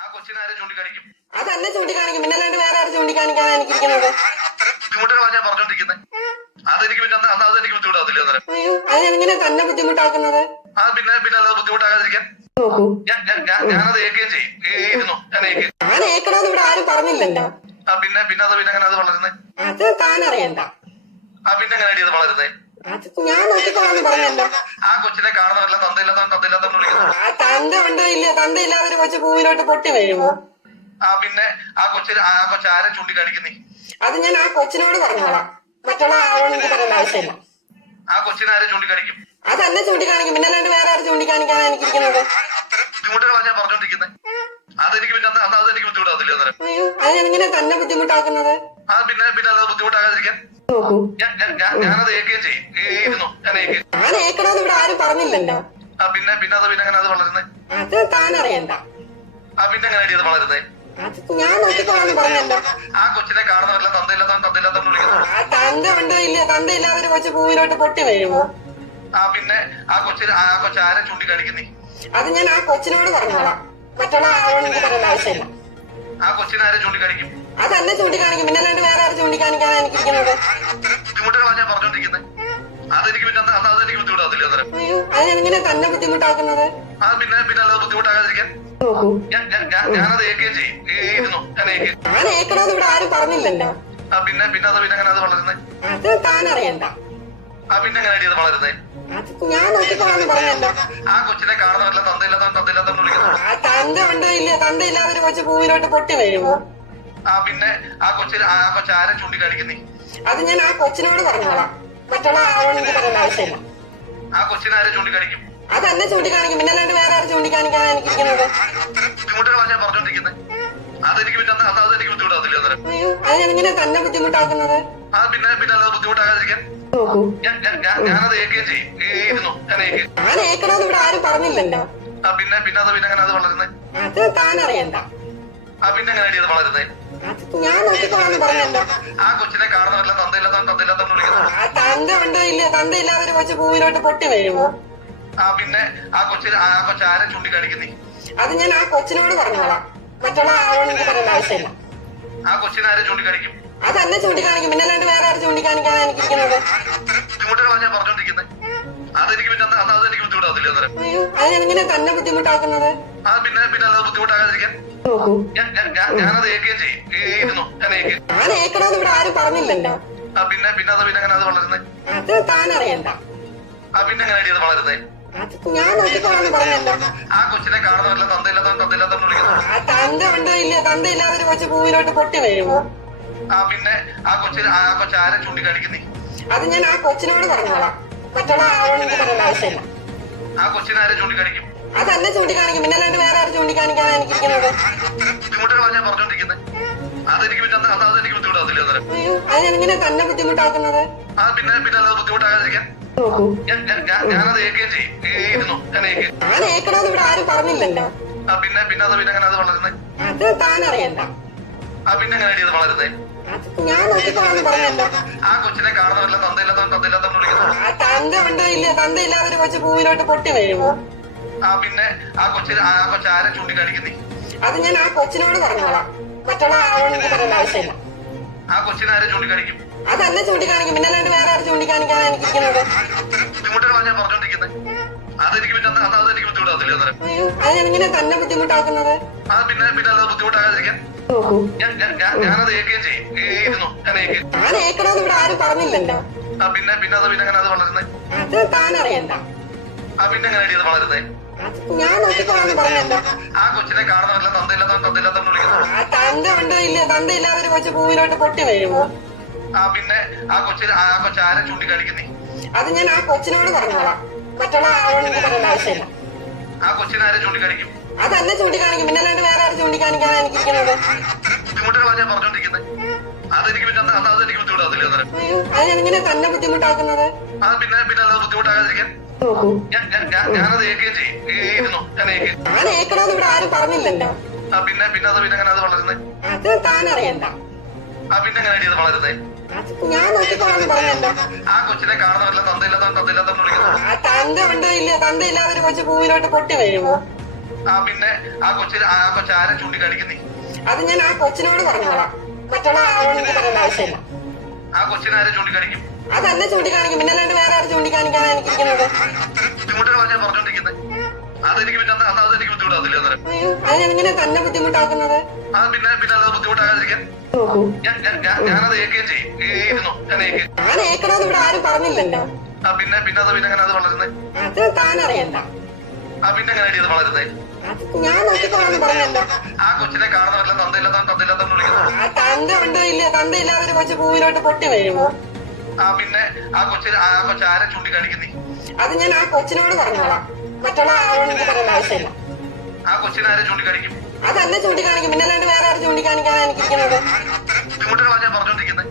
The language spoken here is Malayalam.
ആ കൊച്ചിനെ ആരെ ചൂണ്ടിക്കാണിക്കും? അതന്നെ ചൂണ്ടിക്കാണിക്കും, പിന്നെ അല്ലാണ്ട് വേറെ ആരും ചൂണ്ടിക്കാണിക്കാതെ എനിക്കിരിക്കുന്നത്. അത്തരം ബുദ്ധിമുട്ടുകളാണ് ഞാൻ പറഞ്ഞോണ്ടിരിക്കുന്നത്. അതെനിക്ക് പിന്നെ അതെനിക്ക് ബുദ്ധിമുട്ടാകത്തില്ല അന്നേരം. അയ്യോ, അതെങ്ങനെ തന്നെ ബുദ്ധിമുട്ടാക്കുന്നത്? പിന്നെ അല്ലാതെ ബുദ്ധിമുട്ടാകാതിരിക്കാൻ നോക്കൂ, ഞാനത് ഏൽക്കുകയും ചെയ്യും. ഞാൻ ഏക്കണമെന്ന് ഇവിടെ ആരും പറഞ്ഞില്ലല്ലോ. പിന്നെ അങ്ങനെ അത് വളരുന്നേ. അത് താൻ അറിയണ്ട. പിന്നെ എങ്ങനെ അത് വളരുന്നേ? അത് ഞാൻ നോക്കിക്കോളാന്ന് പറഞ്ഞല്ലോ. ആ കൊച്ചിനെ കാണുന്നവരെല്ലാം തന്തയില്ലാത്തവൻ വിളിക്കുന്നു. ആ തന്ത ഉണ്ടോ ഇല്ലയോ? തന്തയില്ലാതെ ഒരു കൊച്ചു ഭൂമിയിലോട്ട് പൊട്ടി വീഴുമോ? പിന്നെ ആ കൊച്ചാരെ ചൂണ്ടിക്കാണിക്കുന്നേ? അത് ഞാൻ ആ കൊച്ചിനോട് പറഞ്ഞോളാം. മറ്റുള്ള ആളോട് എനിക്ക് പറയേണ്ട ആവശ്യമില്ല. ആ കൊച്ചിനെ ആരെ ചൂണ്ടിക്കാണിക്കും? അതന്നെ ചൂണ്ടിക്കാണിക്കും, പിന്നെ അല്ലാണ്ട് വേറെ ആരും ചൂണ്ടിക്കാണിക്കാതെ എനിക്കിരിക്കുന്നത്. അത്തരം ബുദ്ധിമുട്ടുകളാണ് ഞാൻ പറഞ്ഞോണ്ടിരിക്കുന്നത്. അതെനിക്ക് പിന്നെ അതെനിക്ക് ബുദ്ധിമുട്ടാകത്തില്ല അന്നേരം. അയ്യോ, അതെങ്ങനെ തന്നെ ബുദ്ധിമുട്ടാക്കുന്നത്? പിന്നെ അല്ലാതെ ബുദ്ധിമുട്ടാകാതിരിക്കാൻ നോക്കൂ, ഞാനത് ഏൽക്കുകയും ചെയ്യും. ഞാൻ ഏക്കണമെന്ന് ഇവിടെ ആരും പറഞ്ഞില്ലല്ലോ. പിന്നെ അങ്ങനെ അത് വളരുന്നേ. അത് താൻ അറിയണ്ട. പിന്നെ എങ്ങനെ അത് വളരുന്നേ? അത് ഞാൻ നോക്കിക്കോളാന്ന് പറഞ്ഞല്ലോ. ആ കൊച്ചിനെ കാണുന്നവരെല്ലാം തന്തയില്ലാത്തവൻ വിളിക്കുന്നു. ആ തന്ത ഉണ്ടോ ഇല്ലയോ? തന്തയില്ലാതെ ഒരു കൊച്ചു ഭൂമിയിലോട്ട് പൊട്ടി വീഴുമോ? പിന്നെ ആ കൊച്ചാരെ ചൂണ്ടിക്കാണിക്കുന്നേ? അത് ഞാൻ ആ കൊച്ചിനോട് പറഞ്ഞോളാം. മറ്റുള്ള ആളോട് എനിക്ക് പറയേണ്ട ആവശ്യമില്ല. ആ കൊച്ചിനെ ആരെ ചൂണ്ടിക്കാണിക്കും? അതന്നെ ചൂണ്ടിക്കാണിക്കും, പിന്നെ അല്ലാണ്ട് വേറെ ആരും ചൂണ്ടിക്കാണിക്കാതെ എനിക്കിരിക്കുന്നത്. അത്തരം ബുദ്ധിമുട്ടുകളാണ് ഞാൻ പറഞ്ഞോണ്ടിരിക്കുന്നത്. അതെനിക്ക് പിന്നെ അതെനിക്ക് ബുദ്ധിമുട്ടാകത്തില്ല അന്നേരം. അയ്യോ, അതെങ്ങനെ തന്നെ ബുദ്ധിമുട്ടാക്കുന്നത്? പിന്നെ അല്ലാതെ ബുദ്ധിമുട്ടാകാതിരിക്കാൻ നോക്കൂ, ഞാനത് ഏൽക്കുകയും ചെയ്യും. ഞാൻ ഏക്കണമെന്ന് ഇവിടെ ആരും പറഞ്ഞില്ലല്ലോ. പിന്നെ അങ്ങനെ അത് വളരുന്നേ. അത് താൻ അറിയണ്ട. പിന്നെ എങ്ങനെ അത് വളരുന്നേ? അത് ഞാൻ നോക്കിക്കോളാന്ന് പറഞ്ഞല്ലോ. ആ കൊച്ചിനെ കാണുന്നവരെല്ലാം തന്തയില്ലാത്തവൻ വിളിക്കുന്നു. ആ തന്ത ഉണ്ടോ ഇല്ലയോ? തന്തയില്ലാതെ ഒരു കൊച്ചു ഭൂമിയിലോട്ട് പൊട്ടി വീഴുമോ? പിന്നെ ആ കൊച്ചാരെ ചൂണ്ടിക്കാണിക്കുന്നേ? അത് ഞാൻ ആ കൊച്ചിനോട് പറഞ്ഞോളാം. മറ്റുള്ള ആളോട് എനിക്ക് പറയേണ്ട ആവശ്യമില്ല. ആ കൊച്ചിനെ ആരെ ചൂണ്ടിക്കാണിക്കും? അതന്നെ ചൂണ്ടിക്കാണിക്കും, പിന്നെ അല്ലാണ്ട് വേറെ ആരും ചൂണ്ടിക്കാണിക്കാതെ എനിക്കിരിക്കുന്നത്. അത്തരം ബുദ്ധിമുട്ടുകളാണ് ഞാൻ പറഞ്ഞോണ്ടിരിക്കുന്നത്. അതെനിക്ക് പിന്നെ അതെനിക്ക് ബുദ്ധിമുട്ടാകത്തില്ല അന്നേരം. അയ്യോ, അതെങ്ങനെ തന്നെ ബുദ്ധിമുട്ടാക്കുന്നത്? പിന്നെ അല്ലാതെ ബുദ്ധിമുട്ടാകാതിരിക്കാൻ നോക്കൂ, ഞാനത് ഏൽക്കുകയും ചെയ്യും. ഞാൻ ഏക്കണമെന്ന് ഇവിടെ ആരും പറഞ്ഞില്ലല്ലോ. പിന്നെ അങ്ങനെ അത് വളരുന്നേ. അത് താൻ അറിയണ്ട. പിന്നെ എങ്ങനെ അത് വളരുന്നേ? അത് ഞാൻ നോക്കിക്കോളാന്ന് പറഞ്ഞല്ലോ. ആ കൊച്ചിനെ കാണുന്നവരെല്ലാം തന്തയില്ലാത്തവൻ വിളിക്കുന്നു. ആ തന്ത ഉണ്ടോ ഇല്ലയോ? തന്തയില്ലാതെ ഒരു കൊച്ചു ഭൂമിയിലോട്ട് പൊട്ടി വീഴുമോ? പിന്നെ ആ കൊച്ചാരെ ചൂണ്ടിക്കാണിക്കുന്നേ? അത് ഞാൻ ആ കൊച്ചിനോട് പറഞ്ഞോളാം. മറ്റുള്ള ആളോട് എനിക്ക് പറയേണ്ട ആവശ്യമില്ല. ആ കൊച്ചിനെ ആരെ ചൂണ്ടിക്കാണിക്കും? അതന്നെ ചൂണ്ടിക്കാണിക്കും, പിന്നെ അല്ലാണ്ട് വേറെ ആരും ചൂണ്ടിക്കാണിക്കാതെ എനിക്കിരിക്കുന്നത്. അത്തരം ബുദ്ധിമുട്ടുകളാണ് ഞാൻ പറഞ്ഞോണ്ടിരിക്കുന്നത്. അതെനിക്ക് പിന്നെ അതെനിക്ക് ബുദ്ധിമുട്ടാകത്തില്ല അന്നേരം. അയ്യോ, അതെങ്ങനെ തന്നെ ബുദ്ധിമുട്ടാക്കുന്നത്? പിന്നെ അല്ലാതെ ബുദ്ധിമുട്ടാകാതിരിക്കാൻ നോക്കൂ, ഞാനത് ഏൽക്കുകയും ചെയ്യും. ഞാൻ ഏക്കണമെന്ന് ഇവിടെ ആരും പറഞ്ഞില്ലല്ലോ. പിന്നെ അങ്ങനെ അത് വളരുന്നേ. അത് താൻ അറിയണ്ട. പിന്നെ എങ്ങനെ അത് വളരുന്നേ? അത് ഞാൻ നോക്കിക്കോളാന്ന് പറഞ്ഞല്ലോ. ആ കൊച്ചിനെ കാണുന്നവരെല്ലാം തന്തയില്ലാത്തവൻ വിളിക്കുന്നു. ആ തന്ത ഉണ്ടോ ഇല്ലയോ? തന്തയില്ലാതെ ഒരു കൊച്ചു ഭൂമിയിലോട്ട് പൊട്ടി വീഴുമോ? പിന്നെ ആ കൊച്ചാരെ ചൂണ്ടിക്കാണിക്കുന്നേ? അത് ഞാൻ ആ കൊച്ചിനോട് പറഞ്ഞോളാം. മറ്റുള്ള ആളോട് എനിക്ക് പറയേണ്ട ആവശ്യമില്ല. ആ കൊച്ചിനെ ആരെ ചൂണ്ടിക്കാണിക്കും? അതന്നെ ചൂണ്ടിക്കാണിക്കും, പിന്നെ അല്ലാണ്ട് വേറെ ആരും ചൂണ്ടിക്കാണിക്കാതെ എനിക്കിരിക്കുന്നത്. അത്തരം ബുദ്ധിമുട്ടുകളാണ് ഞാൻ പറഞ്ഞോണ്ടിരിക്കുന്നത്. അതെനിക്ക് പിന്നെ അതെനിക്ക് ബുദ്ധിമുട്ടാകത്തില്ല അന്നേരം. അയ്യോ, അതെങ്ങനെ തന്നെ ബുദ്ധിമുട്ടാക്കുന്നത്? പിന്നെ അല്ലാതെ ബുദ്ധിമുട്ടാകാതിരിക്കാൻ നോക്കൂ, ഞാനത് ഏൽക്കുകയും ചെയ്യും. ഞാൻ ഏക്കണമെന്ന് ഇവിടെ ആരും പറഞ്ഞില്ലല്ലോ. പിന്നെ അങ്ങനെ അത് വളരുന്നേ. അത് താൻ അറിയണ്ട. പിന്നെ എങ്ങനെ അത് വളരുന്നേ? അത് ഞാൻ നോക്കിക്കോളാന്ന് പറഞ്ഞല്ലോ. ആ കൊച്ചിനെ കാണുന്നവരെല്ലാം തന്തയില്ലാത്തവൻ വിളിക്കുന്നു. ആ തന്ത ഉണ്ടോ ഇല്ലയോ? തന്തയില്ലാതെ ഒരു കൊച്ചു ഭൂമിയിലോട്ട് പൊട്ടി വീഴുമോ? പിന്നെ ആ കൊച്ചാരെ ചൂണ്ടിക്കാണിക്കുന്നേ? അത് ഞാൻ ആ കൊച്ചിനോട് പറഞ്ഞോളാം. മറ്റുള്ള ആളോട് എനിക്ക് പറയേണ്ട ആവശ്യമില്ല. ആ കൊച്ചിനെ ആരെ ചൂണ്ടിക്കാണിക്കും? അതന്നെ ചൂണ്ടിക്കാണിക്കും, പിന്നെ അല്ലാണ്ട് വേറെ ആരും ചൂണ്ടിക്കാണിക്കാതെ എനിക്കിരിക്കുന്നത്. അത്തരം ബുദ്ധിമുട്ടുകളാണ് ഞാൻ പറഞ്ഞോണ്ടിരിക്കുന്നത്. അതെനിക്ക് പിന്നെ അതെനിക്ക് ബുദ്ധിമുട്ടാകത്തില്ല അന്നേരം. അയ്യോ, അതെങ്ങനെ തന്നെ ബുദ്ധിമുട്ടാക്കുന്നത്? പിന്നെ അല്ലാതെ ബുദ്ധിമുട്ടാകാതിരിക്കാൻ നോക്കൂ, ഞാനത് ഏൽക്കുകയും ചെയ്യും. ഞാൻ ഏക്കണമെന്ന് ഇവിടെ ആരും പറഞ്ഞില്ലല്ലോ. പിന്നെ അങ്ങനെ അത് വളരുന്നേ. അത് താൻ അറിയണ്ട. പിന്നെ എങ്ങനെ അത് വളരുന്നേ? അത് ഞാൻ നോക്കിക്കോളാന്ന് പറഞ്ഞല്ലോ. ആ കൊച്ചിനെ കാണുന്നവരെല്ലാം തന്തയില്ലാത്തവൻ വിളിക്കുന്നു. ആ തന്ത ഉണ്ടോ ഇല്ലയോ? തന്തയില്ലാതെ ഒരു കൊച്ചു ഭൂമിയിലോട്ട് പൊട്ടി വീഴുമോ? പിന്നെ ആ കൊച്ചാരെ ചൂണ്ടിക്കാണിക്കുന്നേ? അത് ഞാൻ ആ കൊച്ചിനോട് പറഞ്ഞോളാം. മറ്റുള്ള ആളോട് എനിക്ക് പറയേണ്ട ആവശ്യമില്ല. ആ കൊച്ചിനെ ആരെ ചൂണ്ടിക്കാണിക്കും? അതന്നെ ചൂണ്ടിക്കാണിക്കും, പിന്നെ അല്ലാണ്ട് വേറെ ആരും ചൂണ്ടിക്കാണിക്കാതെ എനിക്കിരിക്കുന്നത്. അത്തരം ബുദ്ധിമുട്ടുകളാണ് ഞാൻ പറഞ്ഞോണ്ടിരിക്കുന്നത്. അതെനിക്ക് പിന്നെ അതെനിക്ക് ബുദ്ധിമുട്ടാകത്തില്ല അന്നേരം. അയ്യോ, അതെങ്ങനെ തന്നെ ബുദ്ധിമുട്ടാക്കുന്നത്? പിന്നെ അല്ലാതെ ബുദ്ധിമുട്ടാകാതിരിക്കാൻ നോക്കൂ, ഞാനത് ഏൽക്കുകയും ചെയ്യും. ഞാൻ ഏക്കണമെന്ന് ഇവിടെ ആരും പറഞ്ഞില്ലല്ലോ. പിന്നെ അങ്ങനെ അത് വളരുന്നേ. അത് താൻ അറിയണ്ട. പിന്നെ എങ്ങനെ അത് വളരുന്നേ? അത് ഞാൻ നോക്കിക്കോളാന്ന് പറഞ്ഞല്ലോ. ആ കൊച്ചിനെ കാണുന്നവരെല്ലാം തന്തയില്ലാത്തവൻ വിളിക്കുന്നു. ആ തന്ത ഉണ്ടോ ഇല്ലയോ? തന്തയില്ലാതെ ഒരു കൊച്ചു ഭൂമിയിലോട്ട് പൊട്ടി വീഴുമോ? പിന്നെ ആ കൊച്ചാരെ ചൂണ്ടിക്കാണിക്കുന്നേ? അത് ഞാൻ ആ കൊച്ചിനോട് പറഞ്ഞോളാം. മറ്റുള്ള ആളോട് എനിക്ക് പറയേണ്ട ആവശ്യമില്ല. ആ കൊച്ചിനെ ആരെ ചൂണ്ടിക്കാണിക്കും? അതന്നെ ചൂണ്ടിക്കാണിക്കും. പിന്നെ അല്ലാണ്ട് വേറെ ആരും ചൂണ്ടിക്കാണിക്കാതെ എനിക്കിരിക്കുന്നത്. അത്തരം ബുദ്ധിമുട്ടുകളാണ് ഞാൻ പറഞ്ഞോണ്ടിരിക്കുന്നത്. അതെനിക്ക് പിന്നെ അതെനിക്ക് ബുദ്ധിമുട്ടാകത്തില്ല. അയ്യോ, അതിനെങ്ങനെ തന്നെ ബുദ്ധിമുട്ടാക്കുന്നത്? പിന്നെ അത് ബുദ്ധിമുട്ടാകാതിരിക്കാൻ ഞാനത് ഏക്കുകയും ചെയ്യും. ഞാൻ ഏക്കും. ഞാൻ ഏക്കണമെന്ന് ഇവിടെ ആരും പറഞ്ഞില്ലല്ലോ. പിന്നെ എങ്ങനെ അത് വളരുന്നത്? അത് താൻ അറിയണ്ട. പിന്നെ എങ്ങനെ അത് വളരുന്നത്? അത് ഞാൻ നോക്കിക്കോളാന്ന് പറഞ്ഞല്ലോ. ആ കൊച്ചിനെ കാണുന്നവരെല്ലാം തന്തയില്ലാത്തവൻ വിളിക്കുന്നു. ആ തന്ത ഉണ്ടോ ഇല്ല? തന്തയില്ലാതെ ഒരു കൊച്ചു പൂവിലോട്ട് പൊട്ടി വീഴുമോ? പിന്നെ ആ കൊച്ചാരെ ചൂണ്ടിക്കാണിക്കുന്നേ? അത് ഞാൻ ആ കൊച്ചിനോട് പറഞ്ഞോളാം. മറ്റുള്ള ആളോട് എനിക്ക് പറയേണ്ട ആവശ്യമില്ല. ആ കൊച്ചിനെ ആരെ ചൂണ്ടിക്കാണിക്കും? അതന്നെ ചൂണ്ടിക്കാണിക്കും. പിന്നെ അല്ലാണ്ട് വേറെ ആരും ചൂണ്ടിക്കാണിക്കാതെ എനിക്കിരിക്കുന്നത്. അത്തരം ബുദ്ധിമുട്ടുകളാണ് ഞാൻ പറഞ്ഞോണ്ടിരിക്കുന്നത്.